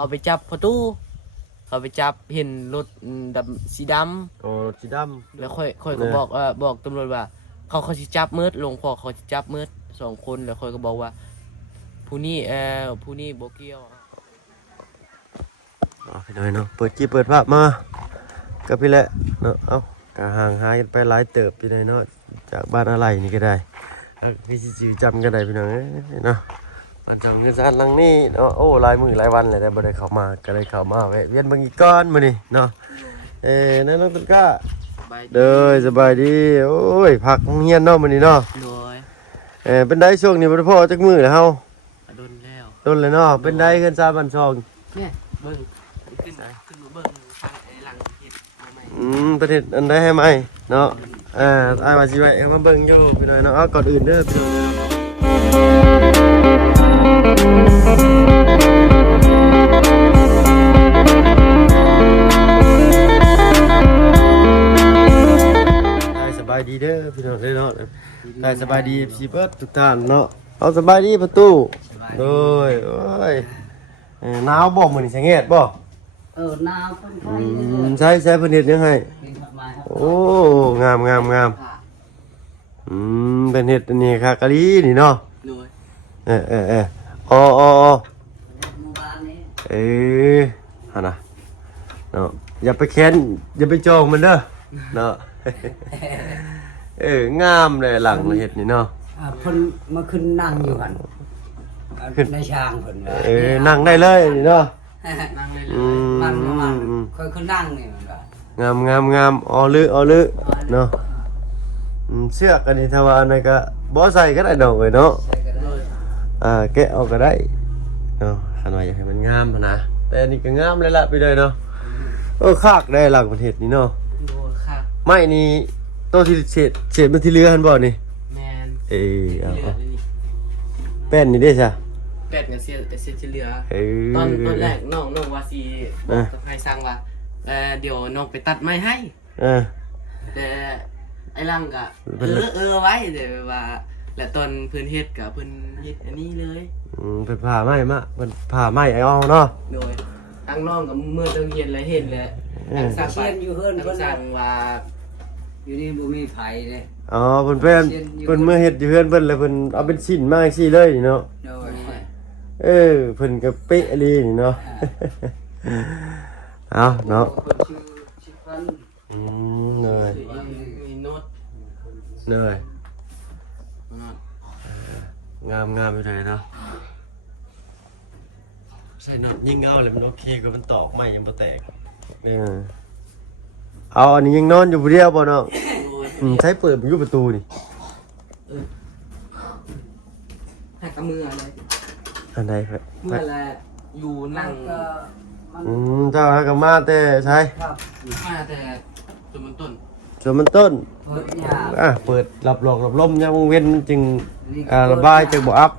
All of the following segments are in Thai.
เขาไปจับประตูเขาไปจับเห็นรถดำสีดำสีดำแล้วค่อยก็บอกตำรวจว่าเขาสิจับมืดลงพอเขาสิจับมืด2 คนแล้วค่อยก็บอกว่าผู้นี้บ่เกี่ยวพี่น้อยเนาะเปิดจีเปิดภาพมาก็พี่แหละเนาะเอากะห่างหายกันไปหลายเติบพี่น้อยเนาะจากบ้านอะไรนี่ก็ได้พี่สิจำกันได้พี่น้องเนาะบ้านจำเงินซานหลังนี้เนาะโอ้หลายมื้อหลายวันเลยแต่บ่ได้เข้ามาก็เลยเข้ามาแวะเวียนเบิ่งอีกก้อนมื้อนี้เนาะนั่นน้องต้นกล้าเด้อสบายดีโอ้ยพักโรงเรียนเนาะมื้อนี้เนาะโดยเป็นได้ช่วงนี้บ่ได้พอจักมื้อแล้วเฮาโดนแล้วโดนเลยเนาะเป็นได้เงินซานบ้านซองเนี่ยเบิ่งขึ้นมาเบิ่งทางหลังเฮ็ดใหม่ประเทศอันได้ให้ไหมเนาะอ้ายว่าสิไว้มาเบิ่งอยู่พี่น้อยเนาะเอาก่อนอื่นเด้อพี่น้อยได้สบายดีเด้อพี่น้องเด้อเนาะได้สบายดีสิเบิดทุกท่านเนาะเอาสบายดีประตูโดยโอ้ยหนาวบ่มื้อนี้สิแงดบ่นาเพิ่นใช้เพิ่นเฮ็ดยังไงโอ้งามเป็นเฮ็ดอันนี้ค่ะกะลีนี่เนาะโดยอ๋อหมู่บ้านนี้หั่นน่ะเนาะอย่าไปแค้นอย่าไปจองมันเด้อเนาะงามเลยหลังเฮ็ดนี่เนาะเพิ่นมาขึ้นนั่งอยู่หั่นในช้างเพิ่นนั่งได้เลยนี่เนาะนั่งเลยมันค่อยขึ้นนั่งนี่มันก็งามอ๋อลึเนาะเสื้อกันนี่ถ้าว่าอันนั้นก็บ่ใส่ก็ได้ดอกเลยเนาะแกะเอาก็ได้เนาะคันว่าอยากให้มันงามนะแต่อันนี้ก็งามเลยล่ะไปเลยเนาะคากได้หลังประเทศนี่เนาะโดยค่ะไม้นี่โตที่เศษมันที่เรือหั่นบ่นี่แม่นเอาแป้นนี่เด้ซะแปดกับเสียที่เหลือตอนแรกน้องว่าสิบอกกับใครสั่งว่าเดี๋ยวน้องไปตัดไม้ให้แต่ไอ้ลังก็ไว้เดี๋ยวว่าและตอนเพิ่นเฮ็ดกับเพิ่นเฮ็ดอันนี้เลยเพิ่นผ่าไม้มาเพิ่นผ่าไม้เอาเนาะโดยตั้งน้องกับมือต้องเฮ็ดแล้วเฮ็ดแล้วตั้งสั่งไปอยู่เฮือนเพิ่นสั่งว่าอยู่นี่บ่มีไผเด้เพิ่นเมื่อเฮ็ดอยู่เฮือนเพิ่นแล้วเพิ่นเอาเป็นชิ้นมาจังซี่เลยนี่เนาะโดยเพิ่นก็เป๊ะเลยนี่เนาะเอาเนาะเลยมีโน้ตเลยงามไปเลยเนาะใส่น็อตยิงเอาเลยมันโอเคกว่ามันตอกไม่ยังบ่แตกเอาอันนี้ยังนอนอยู่เดียวบ่เนาะใช้เปิดอยู่ประตูนี่หักกับมืออะไรอันใดครับเมื่อไรอยู่นั่งเจ้ากับมาแต่ใช่มาแต่จนมันต้นเปิดหลับหลอกหลับลมยังวงเว้นจึงระบายจึงบ่อัพ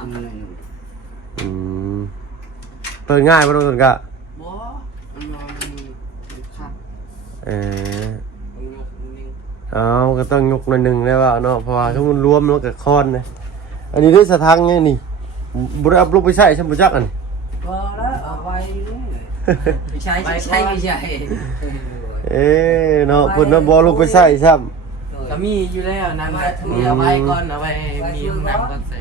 มันเลยเปิดง่ายป่ะน้องต้นกะบ่มันครับก็ต้องยกหน่อยหนึ่งได้ว่าเนาะเพราะว่าถ้ามันรวมแล้วกับคอนนะอันนี้ด้วยสะทังไงนี่บุรีลูกไปใช่ใช่ไหมจักอันก็แล้วเอาไว้ไม่ใช่เนาะเพิ่นน่ะบ่ลูกไปใส่ซ้ำก็มีอยู่แล้วนั่นมีเอาไว้ก่อนเอาไว้มีนั่งก่อนใส่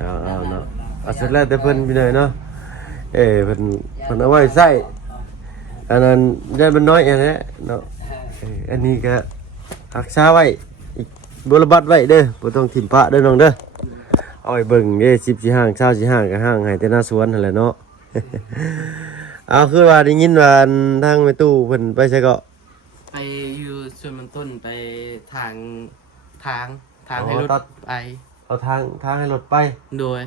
เอาเนาะเอาเสร็จแล้วแต่เพิ่นพี่หน่อยเนาะเพิ่นเอาไว้ใส่อันนั้นได้มันน้อยอันนี้เนาะอันนี้ก็รักษาไว้อีกบรบัดไว้เด้อบ่ต้องถิ่มพระเด้อน้องเด้อเอาไว้เบิ่งเด้10สิห้าง20สิห้างก็ห้างให้แต่หน้าสวนนั่นแหละเนาะเอาคือว่าได้ยินว่าทางแม่ตู้เพิ่นไปใช่ก็ไปอยู่ส่วนมันต้นไปทางให้รถไปเอาทางให้รถไปโดย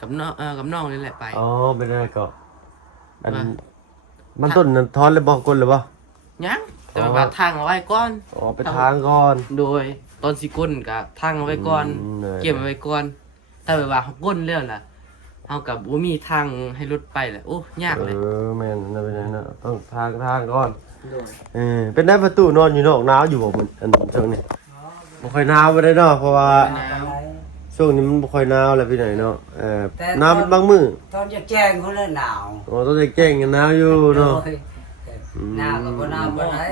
กับน้องนี่แหละไปเป็นอะไรก็มันต้นทอนเลยบ่กลเลยบ่ยังแต่ว่าทางเอาไว้ก่อนไปทางก่อนโดยตอนสิก้นกับทางเอาไว้ก่อนเก็บไว้ก่อนถ้าแบบว่าเขาก้นแล้วล่ะเอากับว่ามีทางให้รถไปแหละโอ้ยากเลยแม่นนะเป็นไงนะต้องทางก่อนเป็นได้ประตูนอนอยู่นอกหนาวอยู่บ่มันช่วงนี้บ่ค่อยหนาวบ่ได้เนาะเพราะว่า ช่วงนี้มันบ่ค่อยหนาวแล้วพี่หน่อยเนาะหนาวเป็นบางมื้อ ตอนจะแจ้งเขาเลยหนาว อ๋อตอนแจ้งกันหนาวอยู่เนาะ หนาวก็บ่หนาวบ่ได้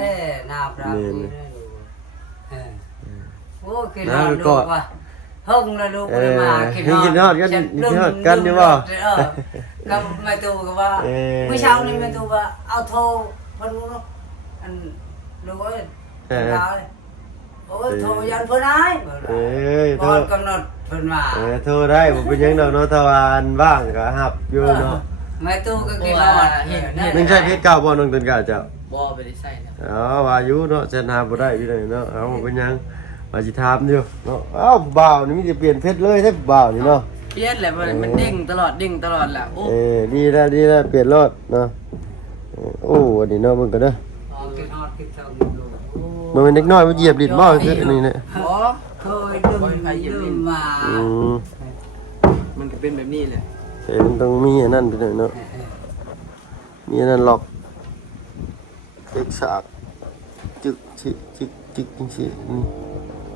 หนาวปราบนี่โอ้กินนอนลูกว่ะห้องแล้วลูกเลยมากินนอนกันอยู่บ่ ก็แม่ตู่ก็ว่าเมื่อเช้านี้แม่ตู่ว่าเอาโทรเพิ่นรู้อันลูกเอ้ยโอ้ยโทรยันเพิ่นอ้ายโทรกำหนดเพิ่นมาโทรได้บ่เป็นหยังดอกเนาะถ้าว่าอันว่างก็รับอยู่เนาะ แม่ตู้ก็กินนอน นึงใช้เพชรเก่าบ่น้องต้นกล้าเจ้า บ่ไปได้ใส่นะ อ๋อว่าอยู่เนาะเส้นหาบ่ได้พี่หน่อยเนาะเอาบ่เป็นหยังว่าสิถามอยู่เนาะอ้าวบ่าวนี่มีแต่เปลี่ยนเพชรเลยแท้บ่าวนี่เนาะ เปลี่ยนแหละมันเด้งตลอดแหละโอ้ ดีแล้วเปลี่ยนรถเนาะโอ้อันนี้เนาะมึงก็เด้อ กินนอนกินเช้า มันเป็นเด็กน้อยมันเหยียบดินบ่คือนี่เนี่ย บ่ เคยดื่มมา มันก็เป็นแบบนี้แหละ มันต้องมีอันนั้นไปหน่อยเนาะมีอันนั้นล็อกเอกสากจึกจิกจังซี่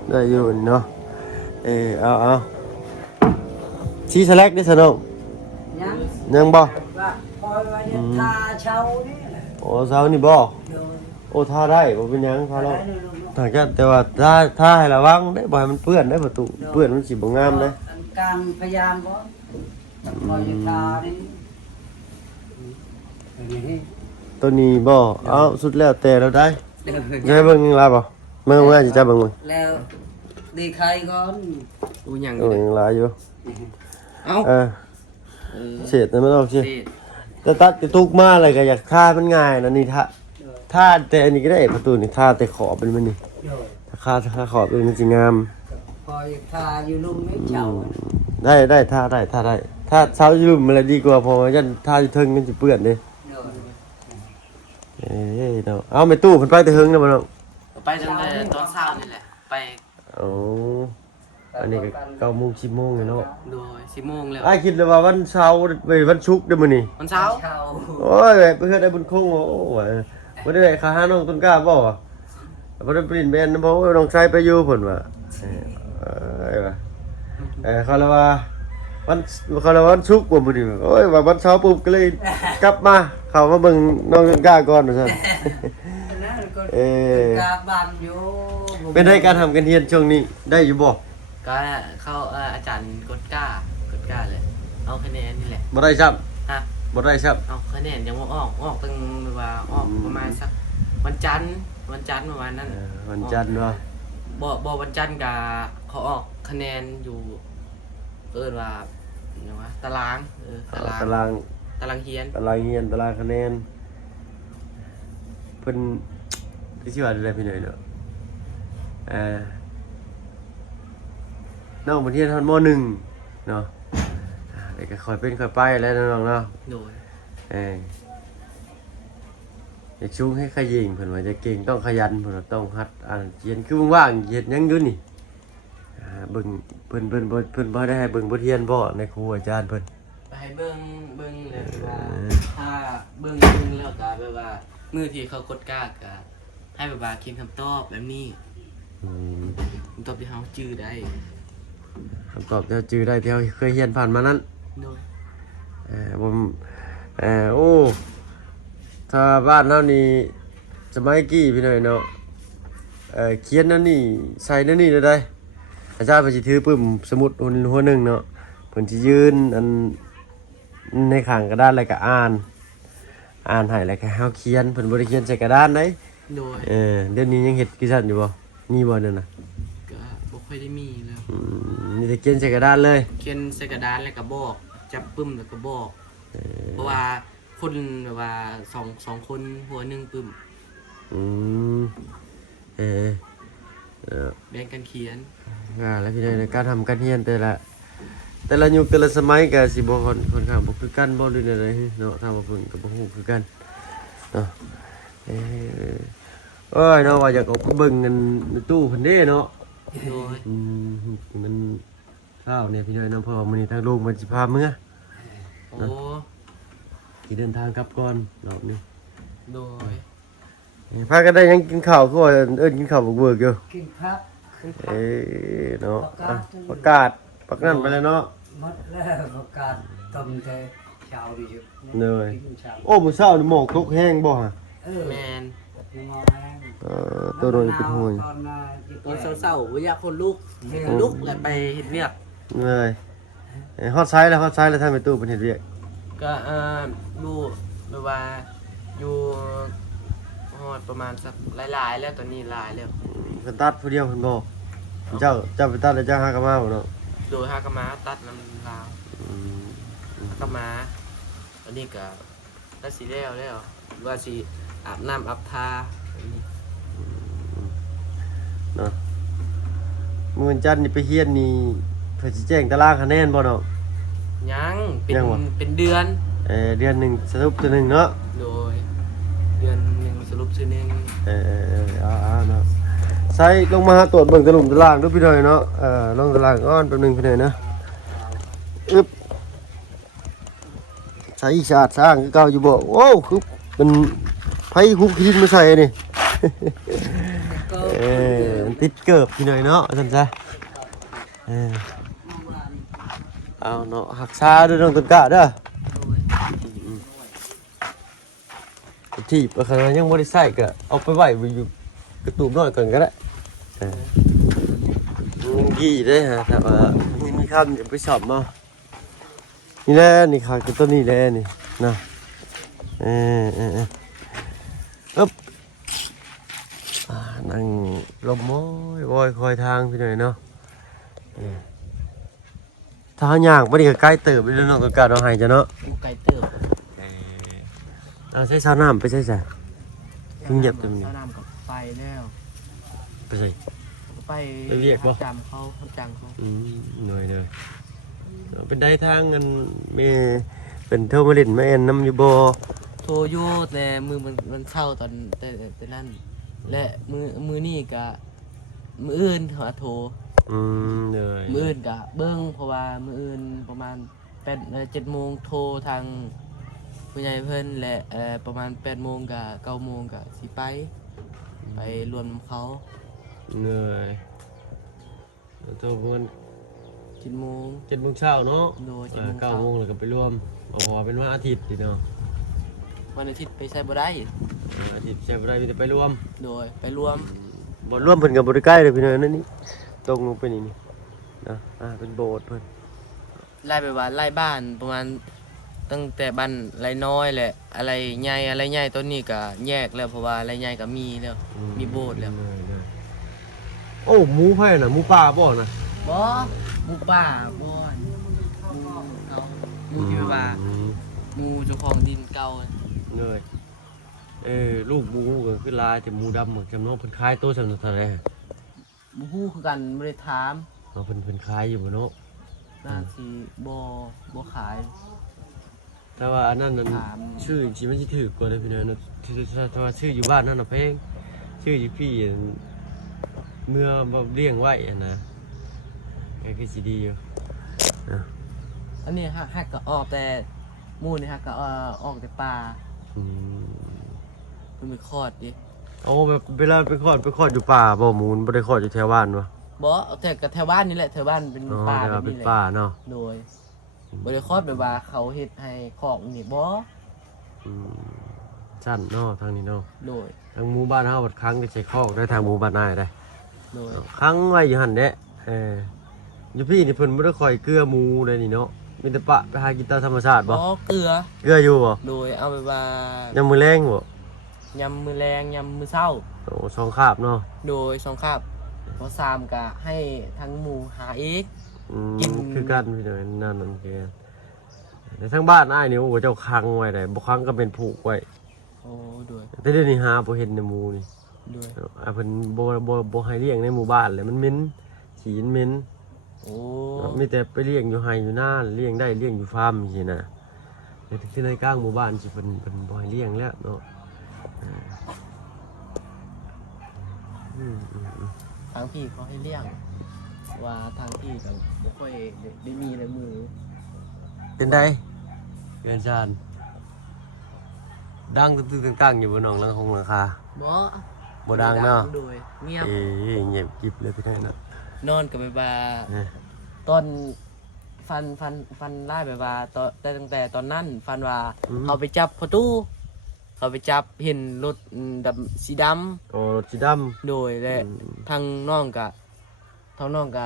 ได้อยู่เนาะเอาชี้สแลกได้ซะน้องยังบ่ ว่าคอยว่าจะทาเช้านี่แหละ โอ้เช้านี่บ่โอ้ท่าได้บ่เป็นหยังท่าเราถ้าแค่แต่ว่าท่าให้ระวังได้บ่ให้มันเปื้อนได้ประตูเปื้อนมันสิบ่งามเด้ การพยายามบ่คอยจะทานี่ ตัวนี้บ่เอาสุดแล้วแต่เราได้จะให้เบิ่งยังลาบ่เมื่อสิจะเบิ่งมึง แล้วดีใครก่อน อูหยัง โอ้ยังลาอยู่ เอ้า เศษนั่นมันออกสิแต่ตัดจะทุกมาอะไรก็อยากท่ามันง่ายนะนี่ท่าแต่อันนี้ก็ได้ประตูนี่ท่าแต่ขอบเป็นมันนี่ถ้าขอบเป็นมันสิงาม คอยทาอยู่ลุ่มไม่เช้า ได้ท่าได้ถ้าเช้ายืมมันดีกว่าพอยันท่าอยู่เทิงมันสิเปื้อนเด้เนาะเอาไปตู้เพิ่นไปแต่เฮิงนะบ่น้อง ไปตั้งแต่ตอนเช้านี่แหละไป โอ้อันนี้ก็9:00 10:00เนาะ โดย10 โมงแล้ว อ้ายคิดเลยว่าวันเสาร์ไปวันศุกร์เด้อมื้อนี้ วันเช้า โอ้ยไปเฮ็ดได้บุญคงโอ้ยบ่ได้ค่าหาน้องต้นกล้าบ่บ่ได้ปริ้นแบนบ่น้องชายไปอยู่เพิ่นว่าเขาเลยว่าวันศุกร์บ่มื้อนี้โอ้ยว่าวันเสาร์ปุ๊บก็เลยกลับมาเข้ามาเบิ่งน้องต้นกล้าก่อนว่าซั่น กาบานอยู่ เป็นได้การทำกันเรียนช่วงนี้ได้อยู่บ่ ก็เข้าอาจารย์กดกล้าเลยเอาคะแนนนี่แหละ บ่ได้ซ้ำ ฮะ บ่ได้ซ้ำ เอาคะแนนยังบ่ออกตั้งว่าออกประมาณสักวันจันทร์ประมาณนั้น วันจันทร์ว่า บ่วันจันทร์ก็เขาออกคะแนนอยู่ว่าหยังวะตารางตารางเรียน ตารางคะแนนเพิ่นที่ชื่อว่าอะไรพี่หน่อยเนาะน้องบ่เรียนทันม.1 เนาะเด็กก็ค่อยเป็นค่อยไปแล้วน้องเนาะ โดย อยากชูให้ขยิงเพิ่นว่าจะเก่งต้องขยันเพิ่นว่าต้องหัดอ่านเขียนคือว่างๆเฮ็ดหยังอยู่นี่เบิ่งเพิ่นบ่ได้ให้เบิ่งบทเรียนบ่ในครูอาจารย์เพิ่น ไปให้เบิ่งเลยว่าถ้าเบิ่งแล้วก็แบบว่ามื้อที่เขากดกล้าก็ให้แบบว่าเขียนคำตอบแบบนี้คำตอบที่เฮาจื้อได้ คำตอบจะจื้อได้ที่เราเคยเรียนผ่านมานั้น โดย ผมโอ้ถ้าบ้านเรานี่สมัยกี้พี่หน่อยเนาะเขียนนั่นนี่ใส่นั่นนี่ได้อาจารย์เพิ่นสิถือปึ้มสมุดหัวหนึงเนาะเพิ่นสิยืนอันในข้างกระดานแล้วก็อ่านให้แล้วก็เฮาเขียนเพิ่นบ่ได้เขียนใส่กระดานเด้ โดย เดี๋ยวนี้ยังเฮ็ดคือซั่นอยู่บ่มีบ่นั่นน่ะ ก็บ่ค่อยได้มีแล้ว มีแต่เขียนใส่กระดานเลย เขียนใส่กระดานแล้วก็บอกจับปึ้มแล้วก็บอกเพราะว่าคนแบบว่าสองคนหัวหนึงปึ้ม อืมแบ่งกันเขียน แล้วพี่น้อยในการทำการเรียนแต่ละยุคแต่ละสมัยก็สิบ่ค่อนข้างบ่คือกันบ่หรือไดเนาะถ้าว่าเพิ่นก็บ่ฮู้คือกันเนาะเอ้ยเนาะว่าอยากออกไปเบิ่งกันในตู้เพิ่นเด้เนาะ โดย มันข้าวเนี่ยพี่น้อยเนาะเพราะว่ามื้อนี้ทางลูกมันสิพาเมื่อ โอ้ สิเดินทางกลับก่อนรอบนี้ โดย พากันได้ยังกินข้าวคือว่ากินข้าวบ่เบิกอยู่ กินครับ เนาะประกาศ ปักนั่นไปเลยเนาะ หมดแล้วก็การต้มแต่เช้าดีอยู่ เลยโอ้มื้อเช้านี่หมอกตกแห้งบ่ฮะ แมน มองแรง ตัวโดนเป็นห่วย ตอนมา ตอนเศร้าๆวิยาคนลุกลุกแล้วไปเห็ดเวียก เลยฮอดไซส์แล้วทางไปตู้เป็นเฮ็ดเวียก ก็ดูแบบว่าอยู่ฮอดประมาณสักหลายๆแล้วตอนนี้หลายแล้ว เพิ่นตัดผู้เดียวเพิ่นบ่เจ้าไปตัดแล้วเจ้าหากะมาบ่เนาะ โดยฮากะมาตัดน้ำลาว อืม ฮากะมาอันนี้ก็ตัดสีแล้วว่าสิอาบน้ำอาบทาอันนี้ เนาะมื้อวันจันทร์นี่ไปเฮียนนี่เพิ่นสิแจ้งตารางคะแนนบ่เนาะ ยังเป็น ยังวะ เป็นเดือน เดือนหนึงสรุปตัวหนึงเนาะ โดยเดือนหนึ่งสรุปชื่อหนึ่ง เอาเนาะใส่ลงมาตรวจเบิ่งตะลุ่มตารางดูพี่หน่อยเนาะลงตารางอ้อนแป๊บนึงพี่หน่อยนะอึ๊บใส่สะอาดสะอ้างคือเก่าอยู่บ่โอ้คือเป็นไผคุกขี้ดินมาใส่นี่ ก็ มันติดเกิบพี่หน่อยเนาะซั่นซะเอาเนาะหักษาด้วยน้องต้นกล้าเด้อที่ปขณะยังบ่ได้ใส่ก็เอาไปไว้อยู่กระตูบน้อยก่อนก็ได้ยี่ได้ฮะแต่ว่ามีคำอย่าไปสอบเนาะนี่แหละนี่ค่ะคือต้นนี้แหละนี่นะอึ๊บนั่งลมวอยคอยทางพี่หน่อยเนาะทางย่างบ่ได้ก็ใกล้เติบไปแล้วเนาะก็การเอาให้จ้ะเนาะ ไก่เติบ เอาใช้ชาวน้ำไปใช้จ้ะขึ้นเหยียบตรงนี้ ข้าวน้ำกับไปแล้ว ไปใส่ ไป ไปเรียกบ่ จำเขาจังเขา หน่อยเลยเป็นได้ทางเงินเมเป็นเท่ามาเล่นมาแอนน้ำอยู่บ่ โทรโยแต่มือมันเช่าตอนแต่นั่นและมือนี่กะมืออื่นเขาโทร เลย มืออื่นกะเบิ้งเพราะว่ามืออื่นประมาณ7 โมงโทรทางผู้ใหญ่เพิ่นและประมาณ8 โมงกะ9 โมงกะสิไปรวมเขา เหนื่อยโทรประมาณ 7 โมง 7 โมงเช้าเนาะ โดย7 โมง 9 โมงแล้วก็ไปรวมพอเป็นวันอาทิตย์ดิเนาะ วันอาทิตย์ไปใช้บ่ได้ อาทิตย์ใช้บ่ได้มีแต่ไปรวม โดยไปรวม บ่รวมเพิ่นก็บ่ได้ใกล้เลยพี่น้อยนั่นนี่ตรงลงไปนี่นะเป็นโบสถ์เพิ่น ไล่ไปว่าไล่บ้านประมาณตั้งแต่บ้านไรน้อยแหละอะไรใหญ่ต้นนี้ก็แยกแล้วเพราะว่าอะไรใหญ่ก็มีแล้วมีโบสถ์แล้ว โอ้หมูไผ่น่ะหมูป่าบ่น่ะ บ่หมูป่าบ่อนเอาหมูที่ว่าหมูเจ้าของดินเก่า เลยลูกหมูก็คือลายแต่หมูดำเหมือนจำนวนเพิ่นคล้ายโตสำนักเท่าไหร่ บ่ฮู้คือกันบ่ได้ถาม เพิ่นคล้ายอยู่บ่เนาะ น่าสิบ่ขาย แต่ว่าอันนั้นนั่น ถาม ชื่อจริงๆมันสิถูกกว่าเด้อพี่น้อยเนาะแต่ว่าชื่ออยู่บ้านนั่นน่ะแพงชื่ออยู่พี่เมื่อบ่เลี้ยงไว้อะนะก็คือสิดีอยู่ อันนี้ฮักก็ออกแต่หมูนี่ฮักก็ออกแต่ป่า อืม มันไปคลอดดิ เอาแบบเวลาไปคลอดอยู่ป่าบ่หมูบ่ได้คลอดอยู่แถวบ้านวะ บ่แต่ก็แถวบ้านนี่แหละแถวบ้านเป็น อ๋อ ป่า แต่ แบ ว่า บ เป็ นี้ น แหละ ป่าเนาะ โดยบริคอดแบบว่าเขาเฮ็ดให้ของนี่บ่ อืมสั้นเนาะทางนี้เนาะ โดย ทางหมู่บ้านเฮาบัดครั้งก็ใช้คอกได้ทางหมู่บ้านนายได้ โดย ครั้งไว้อยู่หั่นแหละอยู่พี่นี่เพิ่นบ่ได้ค่อยเกลือหมูเลยนี่เนาะมีแต่ปะไปหากินตามธรรมชาติบ่ เกลือ เกลืออยู่บ่ โดยเอาไปว่าย ามมื้อแรงบ่ ยำมื้อแรงยำมื้อเช้า โอ้สองคาบเนาะ โดยสองคาบพอ3ก็ให้ทั้งหมู่หาเอก กิน คือกันพี่น้อยนั่นคือกันแต่ทั้งบ้านอ้ายนี่โอ้เจ้าคังไว้ได้บ่คังก็เป็นผูกไว้ โอ้โดย แต่เดี๋ยวนี้หาบ่เห็นในหมู่นี่ โดย เพิ่นบ่ให้เลี้ยงในหมู่บ้านเลยมันเหม็นสีมันเหม็น โอ้ มีแต่ไปเลี้ยงอยู่ไร่อยู่นาเลี้ยงได้เลี้ยงอยู่ฟาร์มจังซี่นะแต่ที่ในกลางหมู่บ้านสิเพิ่นบ่ให้เลี้ยงแล้วเนาะ ทางพี่เขาให้เลี้ยงว่าทางพี่ก็บ่ค่อยได้มีในมือ เป็นไดเกินชานดังตึ้งๆตั้งๆอยู่บนหนองหลังคงหลังคา บ่ดังเนาะ โดยเงียบ เงียบกริบเลยพี่น้อยเนาะ นอนกับไปบา เออ ตอนฟันไล่แบบว่าตอนแต่ตั้งแต่ตอนนั้นฟันว่าเขาไปจับประตูเขาไปจับเห็นรถดำสีดำ โอ้รถสีดำ โดยและทางน้องกะ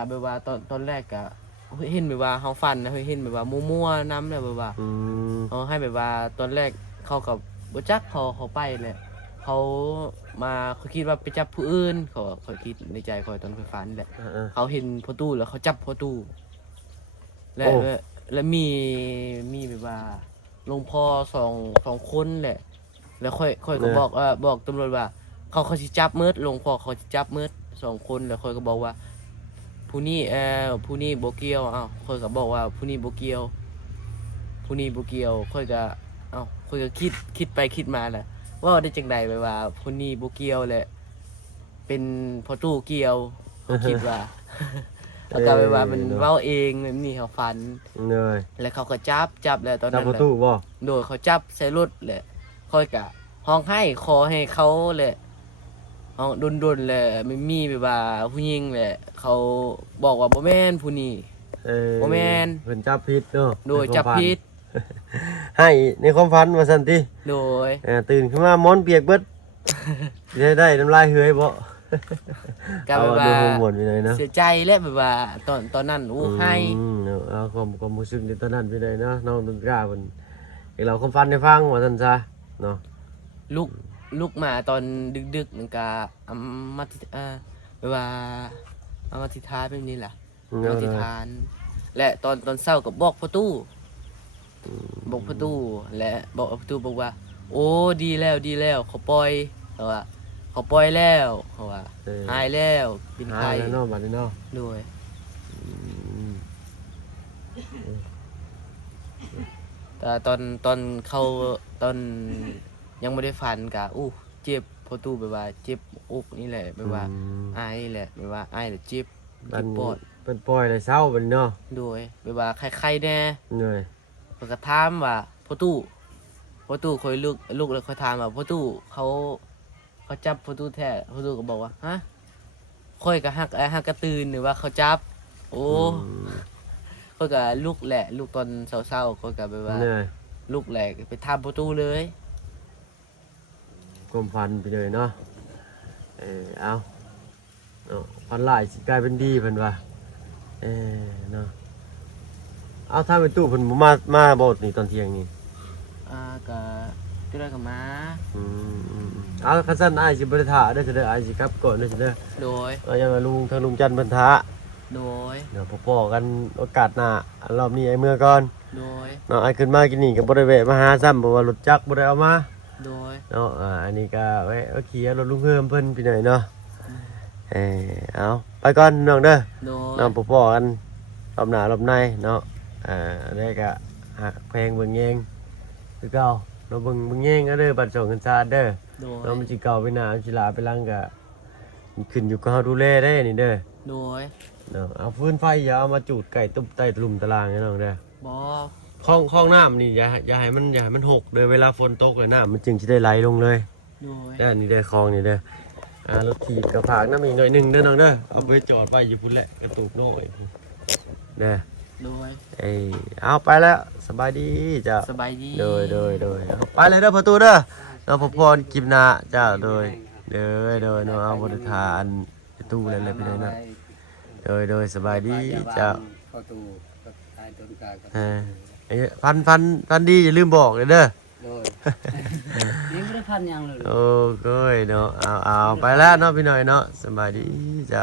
แบบว่าตอนแรกกะเห็นแบบว่าเขาฟันนะเห็นแบบว่ามั่วๆน้ำเลยแบบว่าเขาให้แบบว่าตอนแรกเขากับบ่จักเขาไปเลยเขามาเขาคิดว่าไปจับผู้อื่นเขาคิดในใจเขาตอนเขาฟันแหละเขาเห็นประตูแล้วเขาจับประตูและมีแบบว่าหลวงพ่อสองคนแหละแล้วค่อยก็บอกตำรวจว่าเขาสิจับมืดหลวงพ่อเขาสิจับมืด2 คนแล้วค่อยก็บอกว่าผู้นี้บ่เกี่ยวค่อยก็บอกว่าผู้นี้บ่เกี่ยวค่อยก็คิดไปคิดมาแหละว่าได้จังได๋แบบว่าผู้นี้บ่เกี่ยวแหละเป็นพ่อตู้เกี่ยวเขาคิดว่าแล้วก็แบบว่ามันเว้าเองแบบนี้เขาฝันแล้วเขาก็จับแล้วตอนนั้น จับประตูบ่ โดยเขาจับใส่รถแหละค่อยกะห้องให้ขอให้เขาแหละห้องดุนๆแหละไม่มีแบบว่าผู้หญิงแหละเขาบอกว่าบ่แม่นผู้นี้บ่แม่น เพิ่นจับผิดเนาะ โดยจับผิด ให้ในความฝันว่าซั่นติ โดย ตื่นขึ้นมาม้อนเปียกเบิดได้น้ำลายเหือยบ่ ก็แบบว่า ดูม่วนไปเลยเนาะ เสียใจและแบบว่าตอนนั้นให้ เอาความรู้สึกในตอนนั้นไปเลยเนาะน้องต้นกล้าเพิ่นให้เราความฝันให้ฟังว่าซั่นซะเนาะ ลุกมาตอนดึกๆมันก็มาแบบว่าเอามาทิฐานแบบนี้แหละมาทิฐาน และตอนเช้าก็บอกประตูและบอกประตูบอกว่า โอ้ดีแล้วเขาปล่อยเขาว่าเขาปล่อยแล้วเขาว่าหายแล้วเป็นไข้ แล้วเนาะบัดนี้เนาะ ด้วยแต่ตอนเขาตอนยังไม่ได้ฟันกะเจ็บประตูแบบว่าเจ็บอกนี่แหละแบบว่าอายนี่แหละแบบว่าอายแล้วเจ็บปอด เป็นปล่อยเลยเศร้าบัดนี้เนาะ ด้วยแบบว่าใครแน่ เหนื่อย เพิ่นก็ถามว่าประตูคอยลุกแล้วค่อยถามว่าประตูเขาจับประตูแท้ประตูก็บอกว่าฮะค่อยก็ฮักกระตื่นหรือว่าเขาจับโอ้ค่อยก็ลุกแหละลุกตอนเช้าๆค่อยก็แบบว่า เหนื่อย ลุกแหละไปทำประตูเลย ความฝันไปเลยเนาะเอาฝันหลายสิกลายเป็นดีเพิ่นว่าเนาะเอาถ้าไปตู้เพิ่นบ่มาบ่นี่ตอนเที่ยงนี่ ก็ได้กับมา เอาคันซั่นอ้ายสิบ่ได้ท่าเด้ออ้ายสิกลับก่อนเด้อเด้อ โดย เอายังว่าลุงจันทร์เพิ่นท่า โดย เดี๋ยวพอๆกันโอกาสหน้ารอบนี้ไอ้เมื่อก่อน โดย เนาะไอ้ขึ้นมากินนี่ก็บ่ได้แวะมาหาซ้ำเพราะว่ารถจักรบ่ได้เอามา โดย เนาะอันนี้ก็ไว้เอาขี่รถลุงเพิ่มเพิ่นพี่หน่อยเนาะเอาไปก่อนน้องเด้อ โดย น้องพอๆกันรอบหน้ารอบในเนาะอันนี้ก็หักแพงเบิ่งแยงคือเก่าเราเบิ่งแยงเด้อบัตรส่งกันซาดเด้อ โดย เรามันสิเก่าไปหน้ามันสิลาไปหลังก็ขึ้นอยู่กับเฮาดูแลได้นี่เด้อ โดย เนาะเอาฟืนไฟอย่าเอามาจูดไก่ตุ้มใต้หลุมตารางให้น้องเด้อ บ่ คลองน้ำนี่อย่าให้มันหกเด้อเวลาฝนตกเลยน้ำมันจึงสิได้ไหลลงเลย โดย ด้านนี้เด้อคลองนี่เด้อรถถีบกับผากน้ำอีกหน่อยหนึงเด้อน้องเด้อเอาไปจอดไว้อยู่พุ่นแหละกระตุกโน่อยเด้อ โดย เอาไปแล้วสบายดีจ้ะ สบายดี โดยเอาไปเลยเด้อประตูเด้อเราพบพรกิมนาจ้าโดยเนาะเอาบริทานตู้อะไรไปเลยนะโดยสบายดีจ้า ประตูกับตายต้นกา ฟันดีอย่าลืมบอกเลยเด้อ โดยนี่ไม่ได้พันยังเลย โอ้ยเนาะเอาไปแล้วเนาะพี่หน่อยเนาะสบายดีจ้า